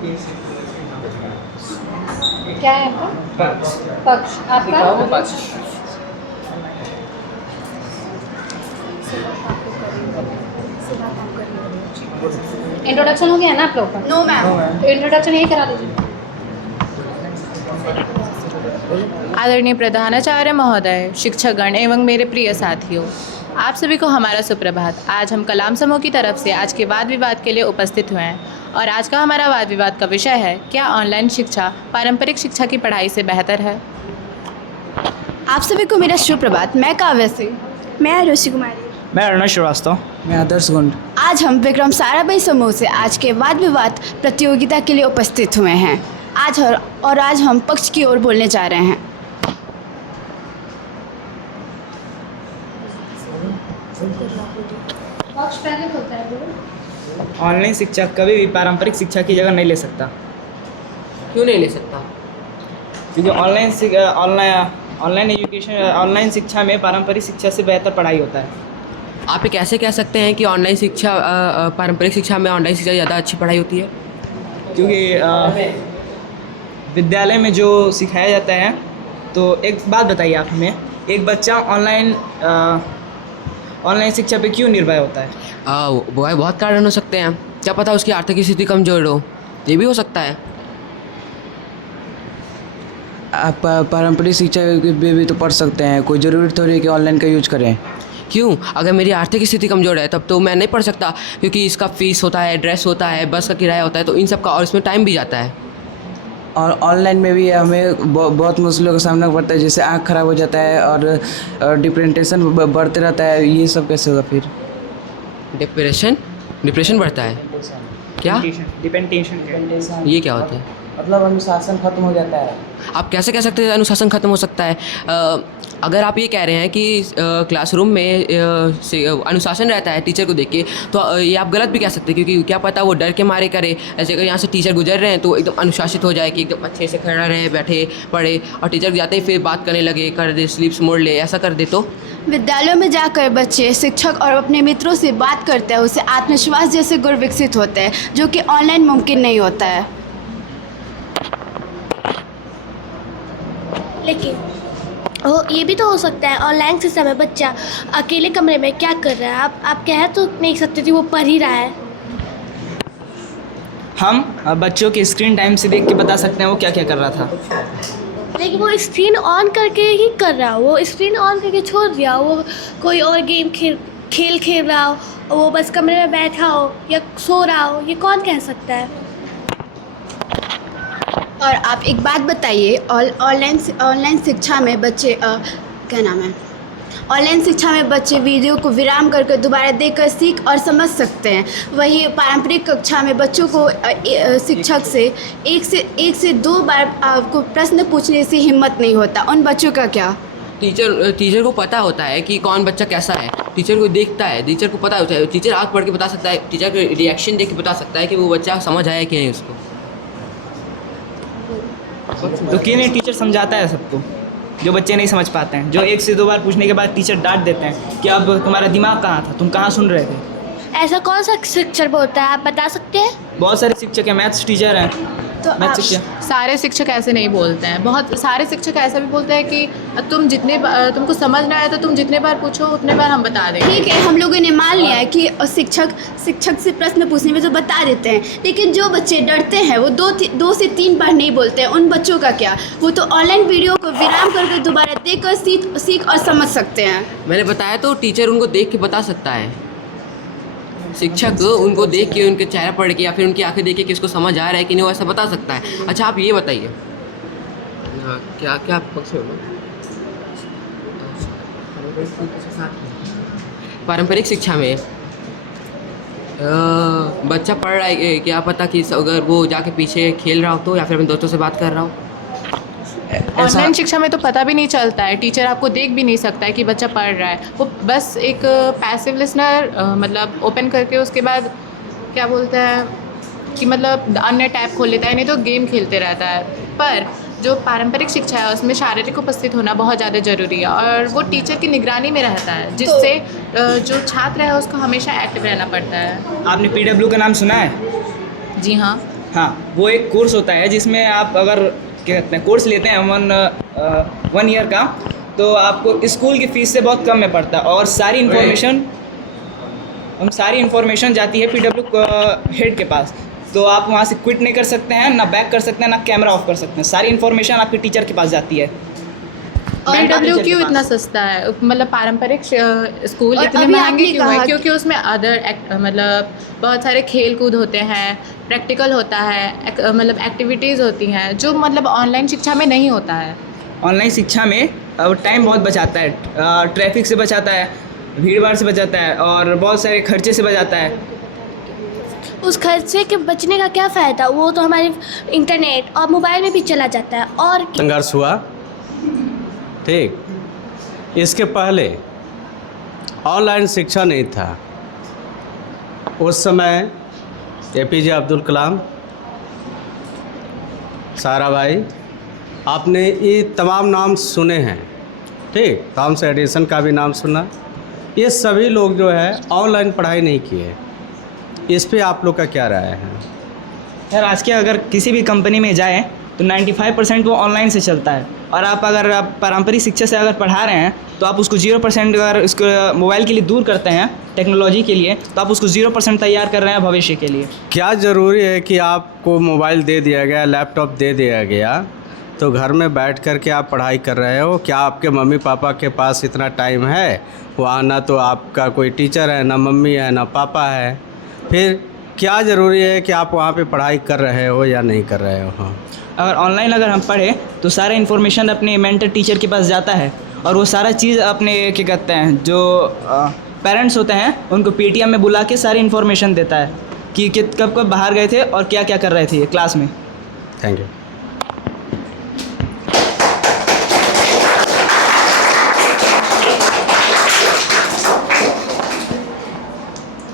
क्या है आपका? पक्ष। पक्ष। आपका? पक्ष। इंट्रोडक्शन हो गया ना आप लोग का? No ma'am. तो इंट्रोडक्शन यही करा दीजिए। आदरणीय प्रधानाचार्य महोदय, शिक्षकगण एवं मेरे प्रिय साथियों, आप सभी को हमारा सुप्रभात। आज हम कलाम समूह की तरफ से आज के वाद विवाद के लिए उपस्थित हुए हैं और आज का हमारा वाद विवाद का विषय है, क्या ऑनलाइन शिक्षा पारंपरिक शिक्षा की पढ़ाई से बेहतर है? आप सभी को मेरा सुप्रभात। मैं काव्य सिंह। मैं रुचि कुमारी। मैं अरुणा श्रीवास्तव। मैं आदर्श गुंड। आज हम विक्रम साराभाई समूह से आज के वाद विवाद प्रतियोगिता के लिए उपस्थित हुए हैं। आज हम पक्ष की ओर बोलने जा रहे हैं। पक्ष पहले होता है बोलो। ऑनलाइन शिक्षा कभी भी पारंपरिक शिक्षा की जगह नहीं ले सकता, क्यों नहीं ले सकता? क्योंकि ऑनलाइन शिक्षा में पारंपरिक शिक्षा से बेहतर पढ़ाई होता है। आप ये कैसे कह सकते हैं कि ऑनलाइन शिक्षा पारंपरिक शिक्षा में ऑनलाइन शिक्षा ज़्यादा अच्छी पढ़ाई होती है? क्योंकि विद्यालय में जो सिखाया जाता है, तो एक बात बताइए आप हमें, एक बच्चा ऑनलाइन शिक्षा पे क्यों निर्भर होता है? वो बहुत कारण हो सकते हैं। क्या पता उसकी आर्थिक स्थिति कमज़ोर हो, ये भी हो सकता है। आप पारंपरिक शिक्षा में भी तो पढ़ सकते हैं, कोई ज़रूरी थोड़ी है कि ऑनलाइन का यूज करें। क्यों? अगर मेरी आर्थिक स्थिति कमज़ोर है तब तो मैं नहीं पढ़ सकता, क्योंकि इसका फ़ीस होता है, ड्रेस होता है, बस का किराया होता है, तो इन सब का और इसमें टाइम भी जाता है। और ऑनलाइन में भी हमें बहुत मुश्किलों का सामना पड़ता है, जैसे आँख खराब हो जाता है और डिप्रेशन बढ़ते रहता है। ये सब कैसे होगा फिर? डिप्रेशन बढ़ता है? क्या? डिपेंडेशन। ये क्या होता है? मतलब अनुशासन खत्म हो जाता है। आप कैसे कह सकते हैं अनुशासन खत्म हो सकता है? अगर आप ये कह रहे हैं कि क्लासरूम में अनुशासन रहता है टीचर को देख के, तो ये आप गलत भी कह सकते हैं, क्योंकि क्या पता वो डर के मारे करे। ऐसे अगर यहाँ से टीचर गुजर रहे हैं तो एकदम अनुशासित हो जाए कि एकदम अच्छे से खड़ा रहे, बैठे पढ़े, और टीचर जाते ही फिर बात करने लगे, कर दे, स्लीप्स मोड़ ले, ऐसा कर दे तो? विद्यालयों में जाकर बच्चे शिक्षक और अपने मित्रों से बात करते हैं, उससे आत्मविश्वास जैसे गुण विकसित होते हैं, जो कि ऑनलाइन मुमकिन नहीं होता है। लेकिन ये भी तो हो सकता है ऑनलाइन सिस्टम में बच्चा अकेले कमरे में क्या कर रहा है, आप कह तो नहीं सकते थे वो पढ़ ही रहा है। हम बच्चों के स्क्रीन टाइम से देख के बता सकते हैं वो क्या क्या कर रहा था। लेकिन वो स्क्रीन ऑन करके ही कर रहा हो, वो स्क्रीन ऑन करके छोड़ दिया, वो कोई और गेम खेल रहा हो, वो बस कमरे में बैठा हो या सो रहा हो, ये कौन कह सकता है? और आप एक बात बताइए, ऑनलाइन शिक्षा में बच्चे क्या नाम है, ऑनलाइन शिक्षा में बच्चे वीडियो को विराम करके दोबारा देखकर सीख और समझ सकते हैं। वही पारंपरिक कक्षा में बच्चों को शिक्षक से एक से दो बार आपको प्रश्न पूछने से हिम्मत नहीं होता। उन बच्चों का क्या? टीचर को पता होता है कि कौन बच्चा कैसा है, टीचर को देखता है, टीचर को पता होता है, टीचर आँख पढ़ के बता सकता है, टीचर का रिएक्शन देख के बता सकता है कि वो बच्चा समझ आया कि नहीं उसको। तो क्यों नहीं टीचर समझाता है सबको, जो बच्चे नहीं समझ पाते हैं, जो एक से दो बार पूछने के बाद टीचर डांट देते हैं कि अब तुम्हारा दिमाग कहाँ था, तुम कहाँ सुन रहे थे। ऐसा कौन सा शिक्षक बोलता है, आप बता सकते हैं? बहुत सारे शिक्षक हैं, मैथ्स टीचर हैं, तो मैथ्स शिक्षक। सारे शिक्षक ऐसे नहीं बोलते हैं। बहुत सारे शिक्षक ऐसा भी बोलते हैं कि तुमको समझ ना आए तो तुम जितने बार पूछो उतने बार हम बता देंगे। ठीक है, हम लोगों ने मान लिया है कि शिक्षक से प्रश्न पूछने में तो बता देते हैं, लेकिन जो बच्चे डरते हैं वो दो से तीन बार नहीं बोलते हैं, उन बच्चों का क्या? वो तो ऑनलाइन वीडियो को विराम करके दोबारा देखकर सीख और समझ सकते हैं। मैंने बताया तो टीचर उनको देख के बता सकता है, शिक्षक उनको देख के, उनके चेहरा पढ़ के या फिर उनकी आंखें देख के कि उसको समझ आ रहा है कि नहीं, वो ऐसा बता सकता है। अच्छा आप ये बताइए, क्या क्या पक्ष में पारंपरिक शिक्षा में बच्चा पढ़ रहा है, क्या पता कि अगर वो जाके पीछे खेल रहा हो तो, या फिर अपने दोस्तों से बात कर रहा हो। ऑनलाइन शिक्षा में तो पता भी नहीं चलता है, टीचर आपको देख भी नहीं सकता है कि बच्चा पढ़ रहा है। वो बस एक पैसिव लिसनर मतलब ओपन करके उसके बाद क्या बोलता है कि मतलब अन्य टैब खोल लेता है, नहीं तो गेम खेलते रहता है। पर जो पारंपरिक शिक्षा है उसमें शारीरिक उपस्थित होना बहुत ज़्यादा ज़रूरी है और वो टीचर की निगरानी में रहता है, जिससे जो छात्र है उसको हमेशा एक्टिव रहना पड़ता है। आपने PW का नाम सुना है? जी हाँ। हाँ, वो एक कोर्स होता है जिसमें आप अगर क्या कहते हैं कोर्स लेते हैं 1 ईयर का, तो आपको स्कूल की फ़ीस से बहुत कम में पड़ता है और सारी इन्फॉर्मेशन जाती है PW हेड के पास। तो आप वहाँ से क्विट नहीं कर सकते हैं, ना बैक कर सकते हैं, ना कैमरा ऑफ कर सकते हैं। सारी इन्फॉर्मेशन आपके टीचर के पास जाती है। PW क्यों इतना सस्ता है? मतलब पारंपरिक स्कूल और इतने अभी महंगे आपने क्यों है? कहा क्योंकि उसमें मतलब बहुत सारे खेल कूद होते हैं, प्रैक्टिकल होता है, मतलब एक्टिविटीज़ होती हैं जो मतलब ऑनलाइन शिक्षा में नहीं होता है। ऑनलाइन शिक्षा में टाइम बहुत बचाता है, ट्रैफिक से बचाता है, भीड़ भाड़ से बचाता है और बहुत सारे खर्चे से बचाता है। उस खर्चे के बचने का क्या फ़ायदा? वो तो हमारे इंटरनेट और मोबाइल में भी चला जाता है। और संघर्ष हुआ, ठीक। इसके पहले ऑनलाइन शिक्षा नहीं था। उस समय APJ अब्दुल कलाम, साराभाई, आपने ये तमाम नाम सुने हैं, ठीक। थॉमस एडिसन का भी नाम सुना। ये सभी लोग जो है ऑनलाइन पढ़ाई नहीं किए। इस पे आप लोग का क्या राय है? यार आज के अगर किसी भी कंपनी में जाएँ तो 95% वो ऑनलाइन से चलता है। और आप अगर आप पारंपरिक शिक्षा से अगर पढ़ा रहे हैं तो आप उसको 0% अगर उसको मोबाइल के लिए दूर करते हैं, टेक्नोलॉजी के लिए, तो आप उसको 0% तैयार कर रहे हैं भविष्य के लिए। क्या ज़रूरी है कि आपको मोबाइल दे दिया गया, लैपटॉप दे दिया गया तो घर में बैठ कर के आप पढ़ाई कर रहे हो? क्या आपके मम्मी पापा के पास इतना टाइम है? वहाँ ना तो आपका कोई टीचर है, ना मम्मी है, ना पापा है। फिर क्या ज़रूरी है कि आप वहाँ पे पढ़ाई कर रहे हो या नहीं कर रहे हो? हाँ, अगर ऑनलाइन अगर हम पढ़ें तो सारा इन्फॉर्मेशन अपने मेंटर टीचर के पास जाता है और वो सारा चीज़ अपने क्या कहते हैं जो पेरेंट्स होते हैं उनको PTM में बुला के सारी इन्फॉर्मेशन देता है कि कब कब बाहर गए थे और क्या क्या कर रहे थे क्लास में। Thank you.